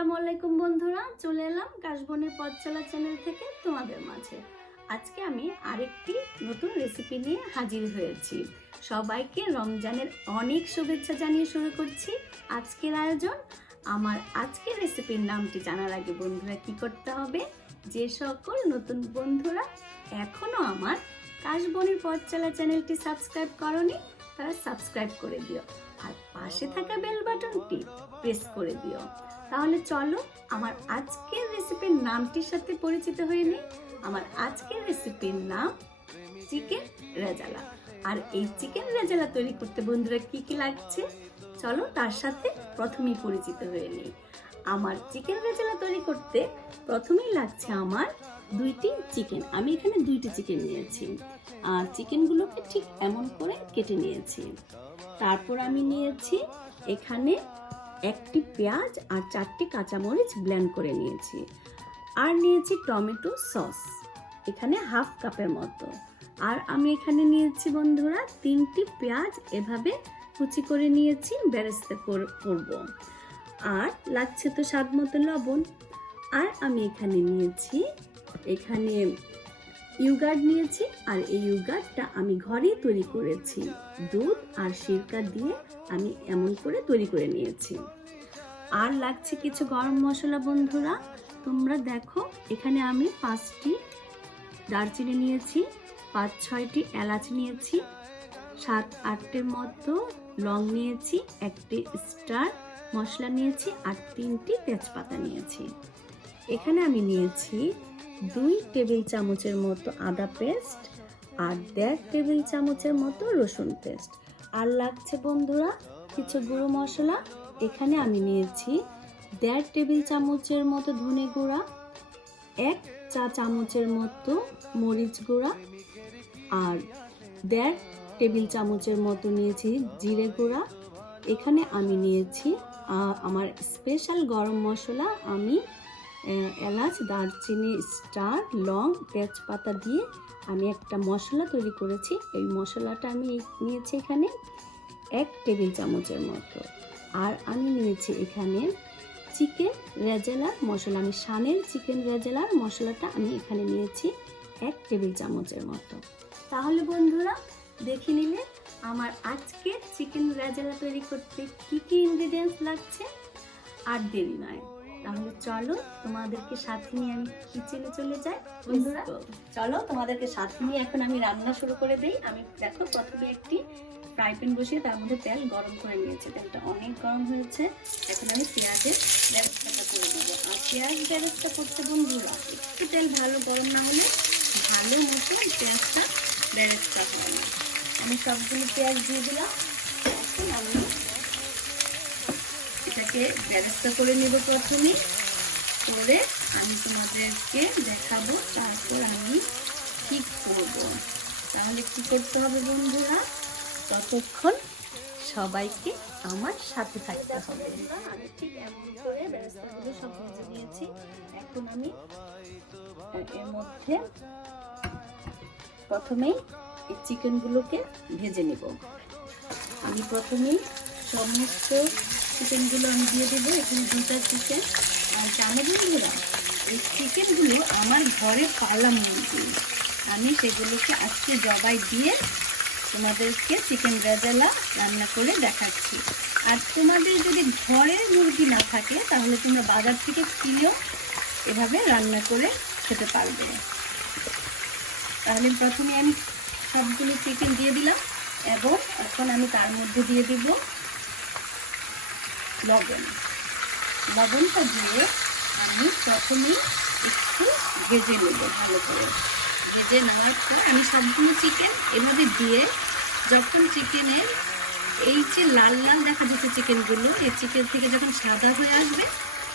আসসালামু আলাইকুম বন্ধুরা, চলে এলাম কাশবনের পথ চলা চ্যানেল থেকে তোমাদের মাঝে। আজকে আমি আরেকটি নতুন রেসিপি নিয়ে হাজির হয়েছি। সবাইকে রমজানের অনেক শুভেচ্ছা জানিয়ে শুরু করছি আজকের আয়োজন। আমার আজকের রেসিপির নামটি জানার আগে বন্ধুরা কি করতে হবে, যে সকল নতুন বন্ধুরা এখনো আমার কাশবনের পথ চলা চ্যানেলটি সাবস্ক্রাইব করনি তারা সাবস্ক্রাইব করে দিও, আর পাশে থাকা বেল বাটনটি প্রেস করে দিও। তাহলে চলো আমার আজকের রেসিপির নামটির সাথে পরিচিত হয়ে নিই। আমার আজকের রেসিপির নাম চিকেন রেজালা। আর এই চিকেন রেজালা তৈরি করতে বন্ধুরা কি কি লাগছে চলো তার সাথে প্রথমেই পরিচিত হয়ে নিই। আমার চিকেন রেজালা তৈরি করতে প্রথমেই লাগছে আমার দুইটি চিকেন। আমি এখানে দুইটি চিকেন নিয়েছি, আর চিকেনগুলোকে ঠিক এমন করে কেটে নিয়েছি। তারপর আমি নিয়েছি এখানে একটি পেঁয়াজ আর 4টি কাঁচামরিচ ব্লেন্ড করে নিয়েছি, আর নিয়েছি টমেটো সস এখানে হাফ কাপের মতো। আর আমি এখানে নিয়েছি বন্ধুরা 3টি পেঁয়াজ এভাবে কুচি করে নিয়েছি, বেরেস্তা করব। আর লাগছে তো স্বাদ মতো লবণ। আর আমি এখানে নিয়েছি ইয়োগার্ট নিয়েছি, আর এই ইয়োগার্টটা আমি ঘরেই তৈরি করেছি। দুধ আর সিরকা দিয়ে আমি এমন করে তৈরি করে নিয়েছি। আর লাগছে কিছু গরম মশলা বন্ধুরা, তোমরা দেখো এখানে আমি 5টি দারচিনি নিয়েছি, 5-6টি এলাচ নিয়েছি, 7-8টির মতো লং নিয়েছি, 1টি স্টার মশলা নিয়েছি, আর 3টি তেজপাতা নিয়েছি। এখানে আমি নিয়েছি 2 টেবিল চামচের মতো আদা পেস্ট আর 1.5 টেবিল চামচের মতো রসুন পেস্ট। আর লাগছে বন্ধুরা কিছু গুঁড়ো মশলা। এখানে আমি নিয়েছি 1.5 টেবিল চামচের মতো ধনে গুঁড়া, 1 চা চামচের মতো মরিচ গুঁড়া, আর 1.5 টেবিল চামচের মতো নিয়েছি জিরে গুঁড়া। এখানে আমি নিয়েছি আমার স্পেশাল গরম মশলা। আমি এলাচ, দারচিনি, স্টার, লং, তেজপাতা দিয়ে আমি একটা মশলা তৈরি করেছি। এই মশলাটা আমি নিয়েছি এখানে 1 টেবিল চামচের মতো। আর আমি নিয়েছি এখানে চিকেন রেজালার মশলা। আমি শানের চিকেন রেজালার মশলাটা আমি এখানে নিয়েছি 1 টেবিল চামচের মতো। তাহলে বন্ধুরা দেখে নিলে আমার আজকে চিকেন রেজালা তৈরি করতে কি কি ইনগ্রেডিয়েন্টস লাগছে। আর দেরি নয়, তাহলে চলো তোমাদেরকে সাথে নিয়ে আমি কিচেনে চলে যাই। বন্ধুরা চলো তোমাদেরকে সাথে নিয়ে এখন আমি রান্না শুরু করে দেই। আমি দেখো প্রথমে একটি ফ্রাই প্যান বসিয়ে তার মধ্যে তেল গরম করে নিয়েছি। তেলটা অনেক গরম হয়েছে, এখন আমি পেঁয়াজের বেরেস্তাটা করে দেবো। আর পেঁয়াজ বেরেস্তা করতে বন্ধুরা একটু তেল ভালো গরম না হলে ভালো মতো পেঁয়াজটা বেরেস্তা হয় না। আমি সবগুলো পেঁয়াজ দিয়ে দিলাম। এখন আমি এটাকে বেরেস্তা করে নেব প্রথমে, করে আমি তোমাদেরকে দেখাবো তারপর আমি কি করব। তাহলে কি করতে হবে বন্ধুরা, ততক্ষণ সবাইকে আমার সাথে থাকতে হবে। আমি ঠিক এমন করে বেরেস্তাগুলো সব ভেজে নিয়েছি। এখন আমি এর মধ্যে প্রথমেই এই চিকেনগুলোকে ভেজে নেব। আমি প্রথমেই সমস্ত চিকেনগুলো আমি দিয়ে দেবো। এখানে 2টা চিকেন। আর জানো বন্ধুরা এই চিকেনগুলো আমার ঘরে পালা মুরগি, আমি সেগুলোকে আজকে জবাই দিয়ে তোমাদেরকে চিকেন রেজালা রান্না করে দেখাচ্ছি। আর তোমাদের যদি ঘরের মুরগি না থাকে তাহলে তোমরা বাজার থেকে কিনেও এভাবে রান্না করে খেতে পারবে। তাহলে প্রথমে আমি সবগুলো চিকেন দিয়ে দিলাম, এবং এখন আমি তার মধ্যে দিয়ে দিব লবণটা দিয়ে আমি প্রথমেই একটু ভেজে নেব। ভালো করে ভেজে নেওয়ার পর আমি সবগুলো চিকেন এভাবে দিয়ে, যখন চিকেনের এই যে লাল লাল দেখা যাচ্ছে চিকেনগুলো, এই চিকেন থেকে যখন সাদা হয়ে আসবে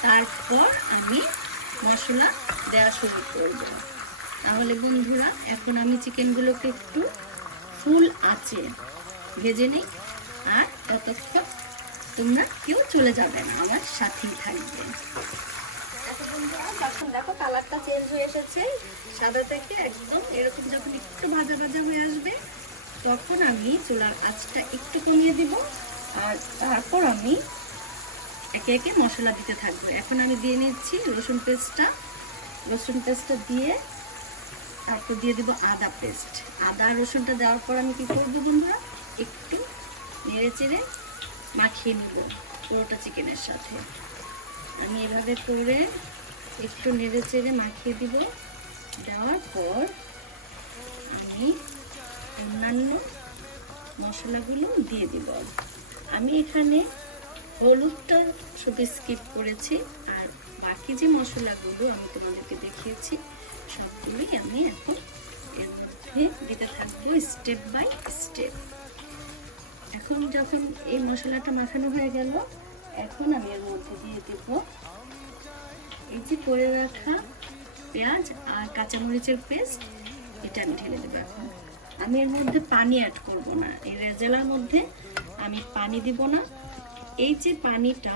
তারপর আমি মশলা দেওয়া শুরু করব। তাহলে বন্ধুরা এখন আমি চিকেনগুলোকে একটু ফুল আঁচে ভেজে নিই। আর ততক্ষণ তোমরা কেউ চলে যাবে না, আমার সাথেই থাকবে। তখন দেখো কালারটা চেঞ্জ হয়ে এসেছে, সাদা থেকে একদম এরকম যখন একটু ভাজা ভাজা হয়ে আসবে তখন আমি চুলার আঁচটা একটু কমিয়ে দিব। আর তারপর আমি একে একে মশলা দিতে থাকবো। এখন আমি দিয়ে নিচ্ছি রসুন পেস্টটা দিয়ে তারপর দিয়ে দিব আদা পেস্ট। আদা রসুনটা দেওয়ার পর আমি কি করবো বন্ধুরা, একটু নেড়ে চেড়ে মাখিয়ে নিব পুরোটা চিকেনের সাথে। আমি এভাবে করে একটু নেড়ে চেড়ে মাখিয়ে দিব। দেওয়ার পর আমি অন্যান্য মশলাগুলো দিয়ে দিব। আমি এখানে হলুদটা শুধু স্কিপ করেছি, আর বাকি যে মশলাগুলো আমি তোমাদেরকে দেখিয়েছি সবগুলোই আমি এখন এর মধ্যে দিতে থাকবো স্টেপ বাই স্টেপ। এখন যখন এই মশলাটা মাখানো হয়ে গেল, এখন আমি এর মধ্যে দিয়ে দেব এই যে করে রাখা পেঁয়াজ আর কাঁচামরিচের পেস্ট, এটা আমি ঢেলে দেবো। এখন আমি এর মধ্যে পানি অ্যাড করব না, এই রেজালার মধ্যে আমি পানি দিব না। এই যে পানিটা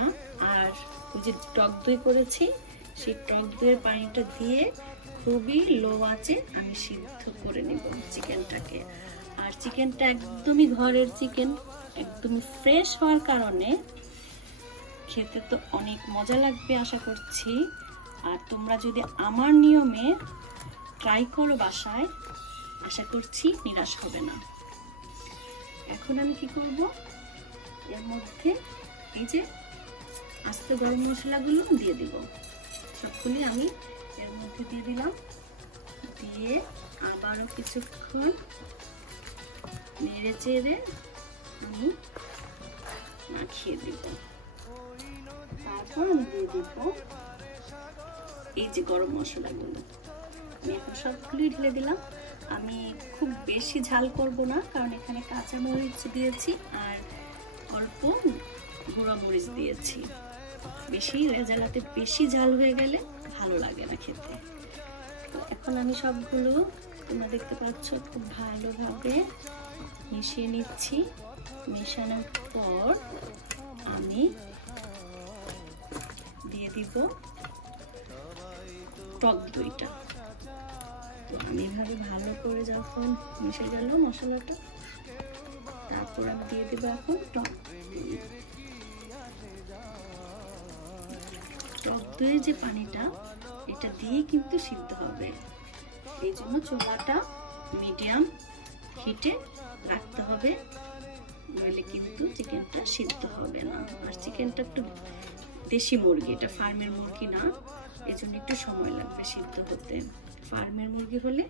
আর ওই যে টক দই করেছি, সেই টক দইয়ের পানিটা দিয়ে খুবই লো আঁচে আমি সিদ্ধ করে নেব চিকেনটাকে। আর চিকেনটা একদমই ঘরের চিকেন, একদমই ফ্রেশ হওয়ার কারণে খেতে তো অনেক মজা লাগবে আশা করছি। আর তোমরা যদি আমার নিয়মে ট্রাই করো বাসায়, আশা করছি নিরাশ হবে না। এখন আমি কি করব, এর মধ্যে এই যে আস্ত গরম মশলাগুলো দিয়ে দিব। সবগুলি আমি এর মধ্যে দিয়ে দিলাম। দিয়ে আবারও কিছুক্ষণ নেড়ে চেড়ে আমি মাখিয়ে দিব। তারপর আমি দিয়ে দিব এই যে গরম মশলাগুলো। আমি এখন সবগুলি ঢেলে দিলাম। আমি খুব বেশি ঝাল করব না, কারণ এখানে কাঁচা মরিচ দিয়েছি আর অল্প গুঁড়া মরিচ দিয়েছি। বেশি রেজালাতে বেশি ঝাল হয়ে গেলে ভালো লাগে না খেতে। তো এখন আমি সবগুলো তোমরা দেখতে পাচ্ছ খুব ভালোভাবে মিশিয়ে নিচ্ছি। মেশানোর পর আমি দিয়ে দিব টক দইটা। তো আমি এভাবে ভালো করে যখন মিশে গেল মশলাটা, তারপর আমি দিয়ে দেবো এখন টক দই। টক দইয়ের যে পানিটা, এটা দিয়ে কিন্তু সিদ্ধ হবে। এই জন্য চুলাটা মিডিয়াম হিটে রাখতে হবে, নইলে কিন্তু চিকেনটা সিদ্ধ হবে না। আর চিকেনটা একটু দেশি মুরগি, এটা ফার্মের মুরগি না, এই জন্য একটু সময় লাগবে সিদ্ধ হতে। ফার্মের মুরগি হলে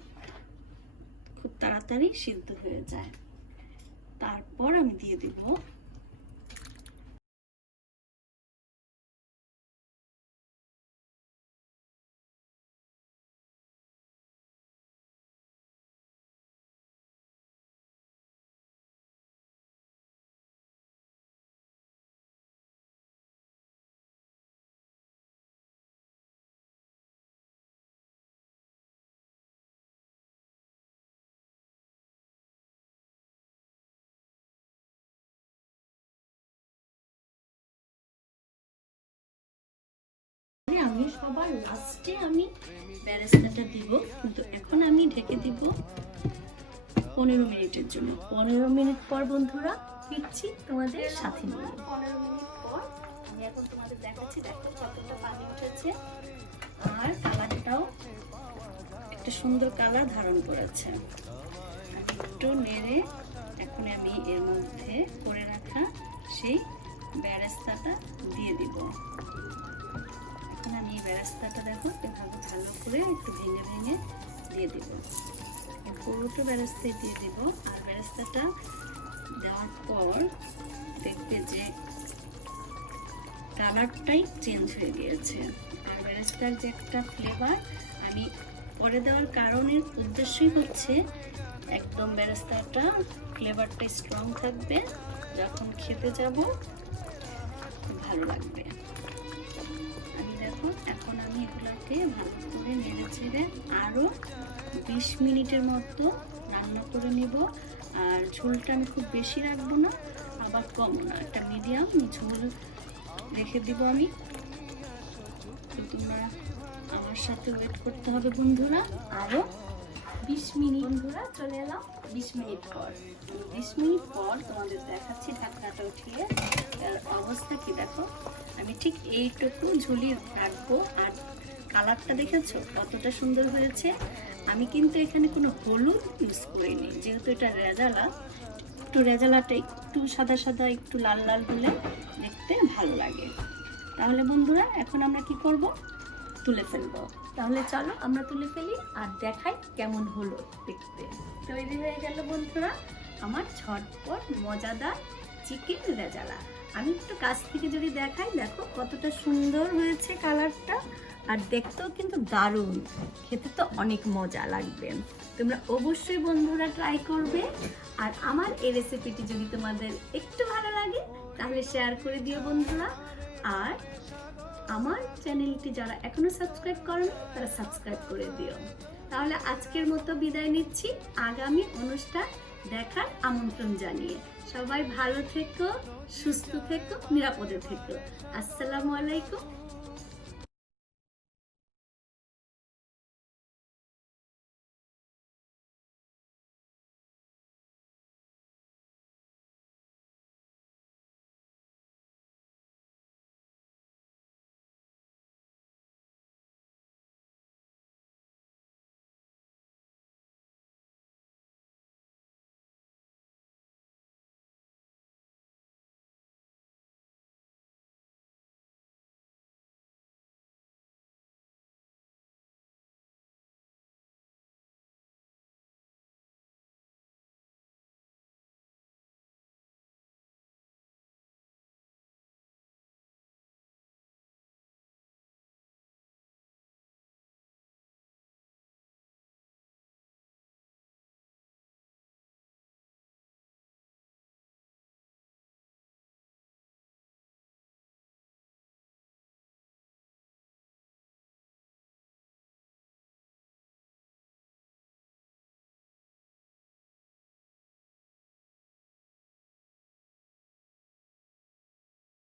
খুব তাড়াতাড়ি সিদ্ধ হয়ে যায়। তারপর আমি দিয়ে দিব আমি সবার লাস্টে আমি বেরেস্তাটা দিব, কিন্তু এখন আমি ঢেকে দিব 15 মিনিটের জন্য। 15 মিনিট পর বন্ধুরা ফিরছি তোমাদের সাথে নিয়ে। 15 মিনিট পর আমি এখন তোমাদের দেখাচ্ছি। দেখো কতটা পানি উঠেছে আর কালারটাও একটা সুন্দর কালার ধারণ করেছে। আমি একটু নেড়ে এখন আমি এর মধ্যে করে রাখা সেই বেরেস্তাটা দিয়ে দিব। আমি এই বেরেস্তাটা দেখো এভাবে ভালো করে একটু ভেঙে ভেঙে দিয়ে দিব। পুরোটা বেরেস্তায় দিয়ে দিব। আর বেরেস্তাটা দেওয়ার পর দেখবে যে কালারটাই চেঞ্জ হয়ে গিয়েছে। আর বেরেস্তার যে একটা ফ্লেভার আমি পরে দেওয়ার কারণের উদ্দেশ্যই হচ্ছে একদম বেরেস্তাটা ফ্লেভারটা স্ট্রং থাকবে, যখন খেতে যাব ভালো লাগবে। এখন আমি এগুলোকে ভালো করে নেড়ে ছেড়ে আরও 20 মিনিটের মতো রান্না করে নেব। আর ঝোলটা আমি খুব বেশি রাখবো না, আবার কম না, একটা মিডিয়াম ঝোল রেখে দিব আমি। তো তোমরা আমার সাথে ওয়েট করতে হবে বন্ধুরা আরও 20 মিনিট। বন্ধুরা চলে এলাম 20 মিনিট পর। 20 মিনিট পর তোমাদের দেখাচ্ছি ঢাকনাটা উঠিয়ে। অবস্থা কি দেখো, আমি ঠিক এইটুকু ঝুলি রাখবো। আর কালারটা দেখেছো কতটা সুন্দর হয়েছে। আমি কিন্তু এখানে কোনো হলুদ ইউজ করিনি, যেহেতু এটা রেজালা, একটু রেজালাটা একটু সাদা সাদা একটু লাল লাল হলে দেখতে ভালো লাগে। তাহলে বন্ধুরা এখন আমরা কি করব, তুলে ফেলবো। তাহলে চলো আমরা তুলে ফেলি আর দেখাই কেমন হলো দেখতে। তৈরি হয়ে গেল বন্ধুরা আমার ঝটপট মজাদার চিকেন রেজালা। আমি একটু কাছ থেকে যদি দেখাই, দেখো কতটা সুন্দর হয়েছে কালারটা, আর দেখতেও কিন্তু দারুণ, খেতে তো অনেক মজা লাগবে। তোমরা অবশ্যই বন্ধুরা ট্রাই করবে। আর আমার এই রেসিপিটি যদি তোমাদের একটু ভালো লাগে তাহলে শেয়ার করে দিও বন্ধুরা। আর আমার চ্যানেলটি যারা এখনো সাবস্ক্রাইব করেনি তারা সাবস্ক্রাইব করে দিও। তাহলে আজকের মতো বিদায় নিচ্ছি, আগামী অনুষ্ঠান দেখার আমন্ত্রণ জানিয়ে। সবাই ভালো থেকো, সুস্থ থেকো, নিরাপদে থেকো। আসসালামু আলাইকুম।